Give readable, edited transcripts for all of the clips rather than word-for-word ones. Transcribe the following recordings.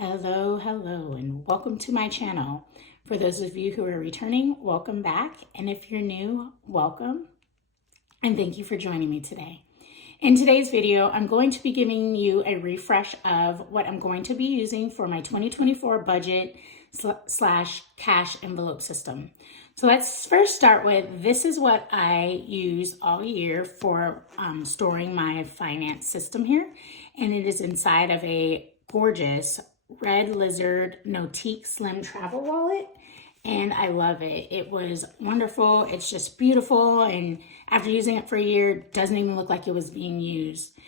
Hello, and welcome to my channel. For those of you who are returning, welcome back. And if you're new, welcome. And thank you for joining me today. In today's video, I'm going to be giving you a refresh of what I'm going to be using for my 2024 budget slash cash envelope system. So let's first start with, this is what I use all year for storing my finance system here. And it is inside of a gorgeous red lizard Notiq slim travel wallet, and I love it. It was wonderful. It's just beautiful, and after using it for a year, it doesn't even look like it was being used.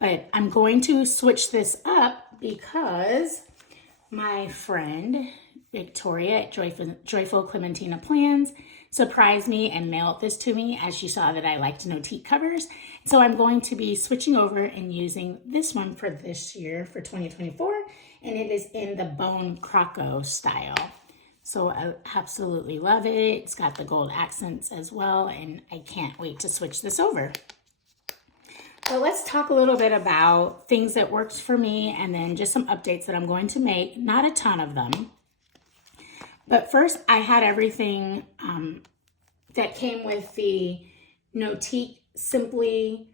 But I'm going to switch this up because my friend Victoria at Joyful Clementina Plans surprised me and mailed this to me as she saw that I liked Notiq covers. So I'm going to be switching over and using this one for this year for 2024, and it is in the bone Croco style. So I absolutely love it. It's got the gold accents as well, and I can't wait to switch this over. So let's talk a little bit about things that worked for me and then just some updates that I'm going to make, not a ton of them. But first, I had everything that came with the Notiq Simply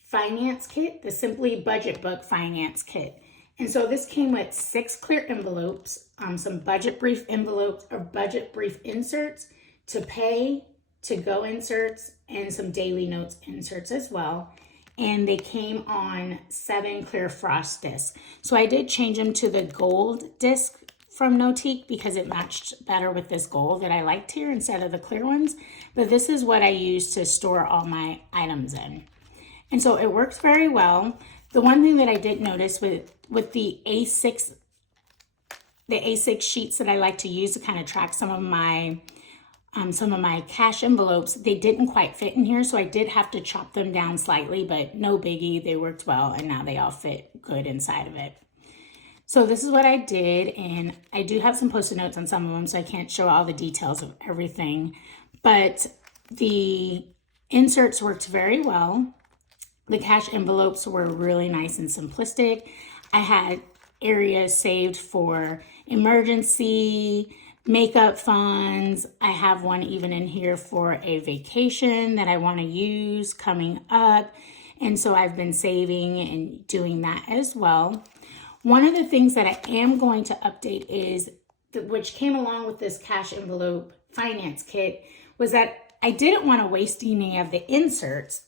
Finance Kit, the Simply Budget Book Finance Kit. And so this came with 6 clear envelopes, some budget brief envelopes or budget brief inserts, to pay, to go inserts, and some daily notes inserts as well. And they came on 7 Clearfrost discs. So I did change them to the gold disc from Notiq because it matched better with this gold that I liked here instead of the clear ones. But this is what I use to store all my items in. And so it works very well. The one thing that I did notice with the A6 sheets that I like to use to kind of track some of my cash envelopes, they didn't quite fit in here, so I did have to chop them down slightly, but no biggie, they worked well, and now they all fit good inside of it. So this is what I did, and I do have some post-it notes on some of them, so I can't show all the details of everything, but the inserts worked very well. The cash envelopes were really nice and simplistic. I had areas saved for emergency, makeup funds. I have one even in here for a vacation that I want to use coming up. And so I've been saving and doing that as well. One of the things that I am going to update is, which came along with this cash envelope finance kit, was that I didn't want to waste any of the inserts.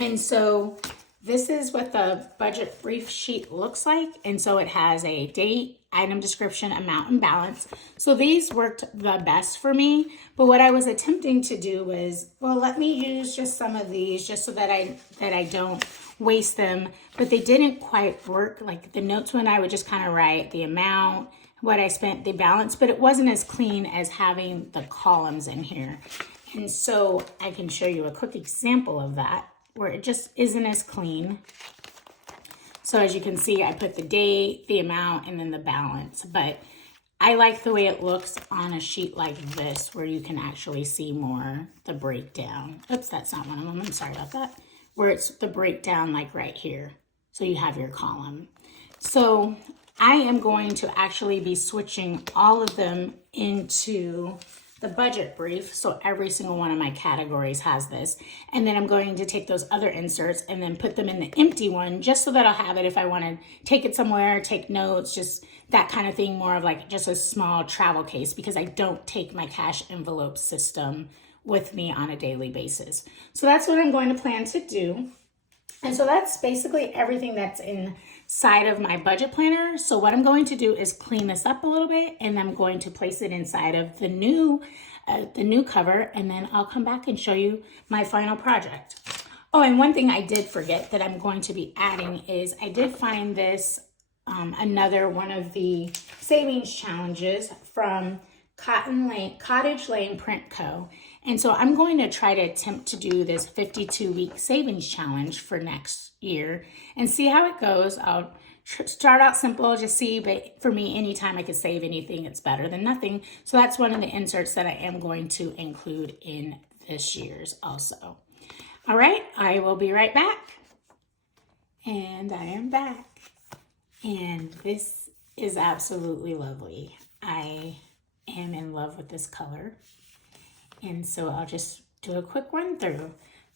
And so this is what the budget brief sheet looks like. And so it has a date, item description, amount, and balance. So these worked the best for me. But what I was attempting to do was, well, let me use just some of these just so that I don't waste them. But they didn't quite work. Like the notes when I would just kind of write the amount, what I spent, the balance, but it wasn't as clean as having the columns in here. And so I can show you a quick example of that, where it just isn't as clean. So as you can see, I put the date, the amount, and then the balance. But I like the way it looks on a sheet like this, where you can actually see more the breakdown. Oops, that's not one of them. I'm sorry about that. Where it's the breakdown like right here. So you have your column. So I am going to actually be switching all of them into the budget brief, so every single one of my categories has this. And then I'm going to take those other inserts and then put them in the empty one, just so that I'll have it if I want to take it somewhere, take notes, just that kind of thing, more of like just a small travel case, because I don't take my cash envelope system with me on a daily basis. So that's what I'm going to plan to do. And so that's basically everything that's inside of my budget planner. So what I'm going to do is clean this up a little bit, and I'm going to place it inside of the new cover, and then I'll come back and show you my final project. Oh, and one thing I did forget that I'm going to be adding is I did find this, another one of the savings challenges from CottageLaynePrintCo. And so I'm going to try to attempt to do this 52-week savings challenge for next year and see how it goes. I'll start out simple, just see, but for me, anytime I could save anything, it's better than nothing. So that's one of the inserts that I am going to include in this year's also. All right, I will be right back. And I am back. And this is absolutely lovely. I am in love with this color. And so I'll just do a quick run through.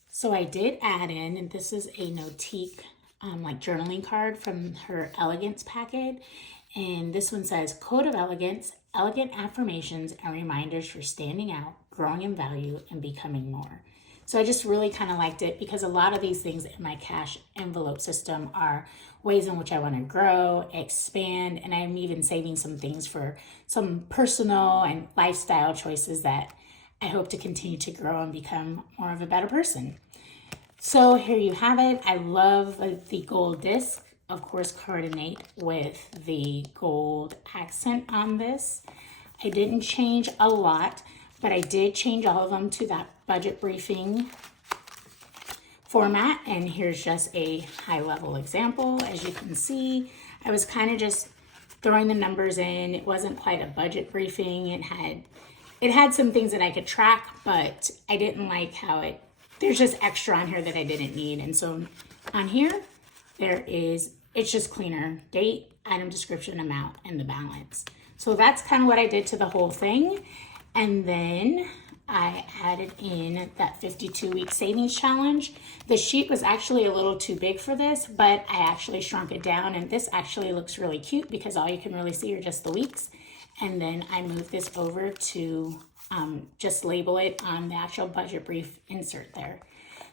So I did add in, and this is a Notiq like journaling card from her Elegance packet. And this one says, Code of Elegance, elegant affirmations and reminders for standing out, growing in value, and becoming more. So I just really kind of liked it because a lot of these things in my cash envelope system are ways in which I want to grow, expand, and I'm even saving some things for some personal and lifestyle choices that I hope to continue to grow and become more of a better person. So here you have it. I love the gold disc. Of course, coordinate with the gold accent on this. I didn't change a lot, but I did change all of them to that budget briefing format. And here's just a high level example. As you can see, I was kind of just throwing the numbers in. It wasn't quite a budget briefing. It had some things that I could track, but I didn't like how there's just extra on here that I didn't need. And so on here, it's just cleaner: date, item description, amount, and the balance. So that's kind of what I did to the whole thing. And then I added in that 52-week savings challenge. The sheet was actually a little too big for this, but I actually shrunk it down, and this actually looks really cute because all you can really see are just the weeks. And then I moved this over to just label it on the actual budget brief insert there.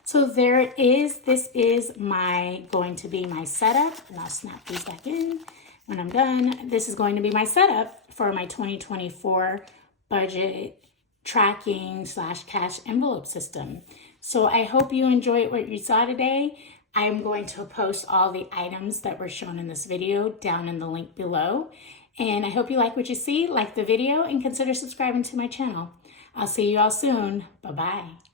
So there it is. This is going to be my setup, and I'll snap these back in when I'm done. This is going to be my setup for my 2024 budget tracking / cash envelope system. So I hope you enjoyed what you saw today. I'm going to post all the items that were shown in this video down in the link below. And I hope you like what you see, like the video, and consider subscribing to my channel. I'll see you all soon. Bye-bye.